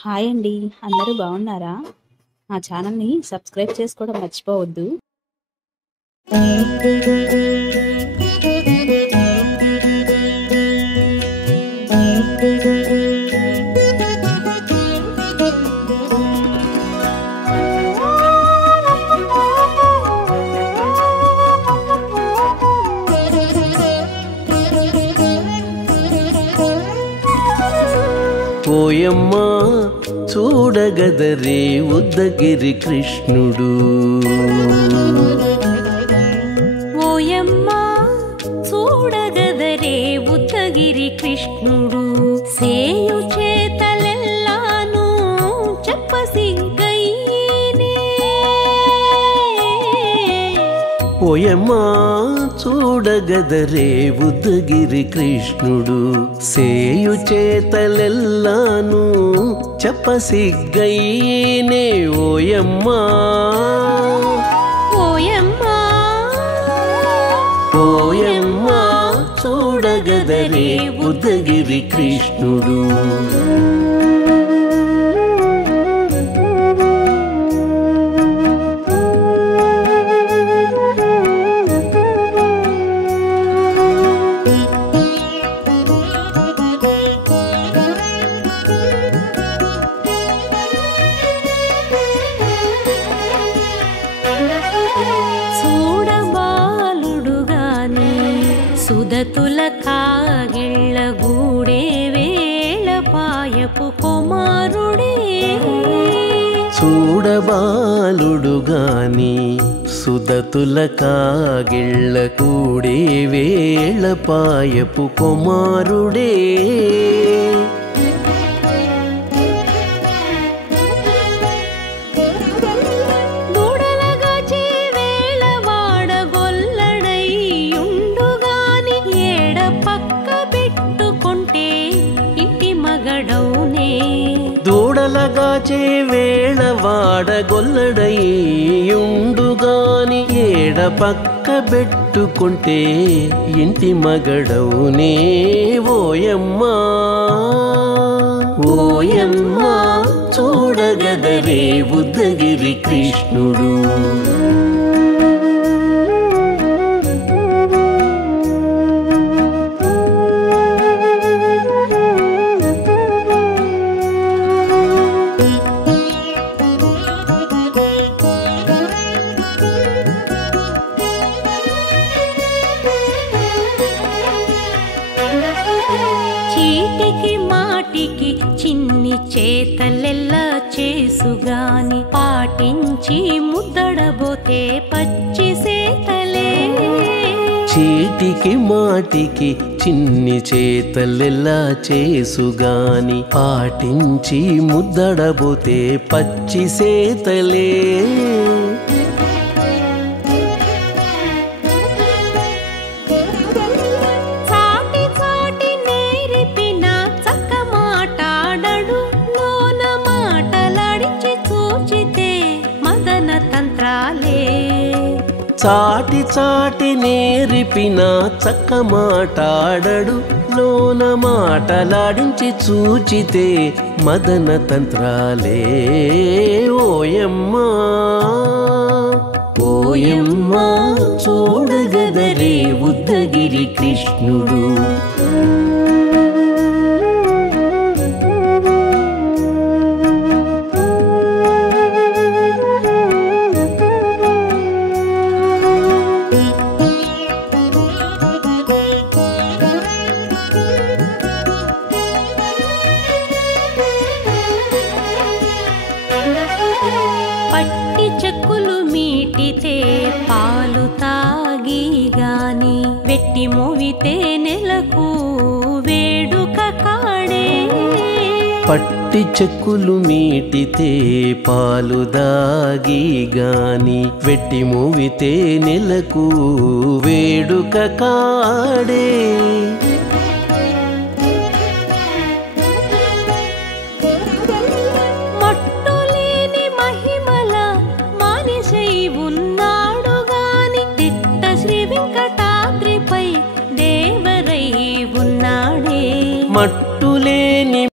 Hi అండి. అందరూ బాగున్నారా? మా ఛానల్‌ని సబ్స్క్రైబ్ చేసుకోవడం మర్చిపోవద్దు. ఓయమ్మా చూడగదరే ఉద్దగిరి కృష్ణుడు. ఓయమ్మా చూడగదరే ఉద్దగిరి కృష్ణుడు. సేయు చేతలెల్లాను చెప్పసిగ్గైనే. ఓయమ్మా చూడగదరే ఉద్దగిరి కృష్ణుడు. సేయు చేతలెల్లాను చెప్పసిగ్గైనే. ఓయమ్మా ఓయమ్మా ఓయమ్మా చూడగదరే ఉద్దగిరి కృష్ణుడు. సుదతుల కాగిళ్ళ గూడే వేళపాయపు కుమారుడే. చూడబాలుడుగాని సుదతుల కాగిళ్ళ కూడే వేళపాయపు కుమారుడే. దూడలగాచే వేళ వాడగొల్లడయ్యుండుగాని ఏడ పక్క పెట్టుకుంటే ఇంటి మగడవునే. ఓయమ్మా ఓయమ్మా చూడగదరే ఉద్దగిరి కృష్ణుడు. చీటికి మాటికి చిన్ని చేతలెల్లా చేసుగాని పాటించి ముద్దడబోతే పచ్చి సేతలే. చీటికి మాటికి చిన్ని చేతలెల్లా చేసుగాని పాటించి ముద్దడబోతే పచ్చి సేతలే. చాటి చాటి నేరిపిన చక్క మాటాడడు లోన మాటలాడించి చూచితే మదన తంత్రాలే. ఓయమ్మా ఓయమ్మా చూడగదరే ఉద్దగిరి కృష్ణుడు. పట్టి చెక్కులు మీటితే పాలు తాగి గాని వెట్టి మోవితే నెలకు వేడుక కాడే. పట్టి చెక్కులు మీటితే పాలు దాగి గాని వెట్టి మోవితే నెలకు వేడుక కాడే.